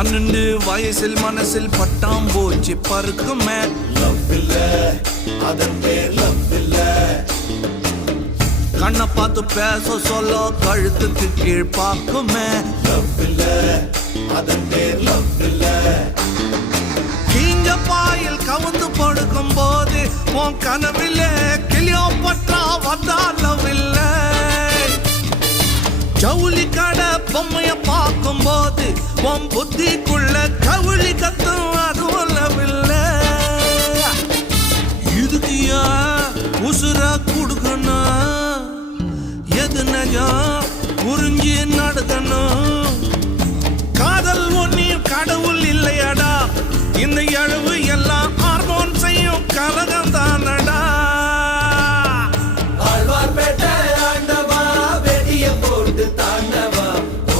12 வயசில் மனசில் பட்டாம்பூச்சி பறக்குமே. லவ் இல்ல, அதன் பேர் லவ் இல்ல. கண்ணை பார்த்து பேச சொல்ல கழுத்துக்கு கீழ் பார்க்குமே. லவ் இல்ல, அதன் பேர் லவ் இல்ல. கீஞ்ச பாயில் கவுந்து படுக்கும் போது உன் கனவில்ல கிளியோபட்ரா வந்தா லவ் இல்ல. ஜவுளி கடை பொம்மைய பார்க்கும் போது உன் புத்திக்குள்ள கவுளி கத்தும் அதுவும் லவ் இல்ல. இதுக்கு உசுர கொடுக்கணும், எது நஜம் புரிஞ்சு நடக்கணும். காதல் ஒன்னில் கடவுள் இல்லையடா, இந்த எழுவு எல்லாம் ஹார்மோன் செய்யும் கலக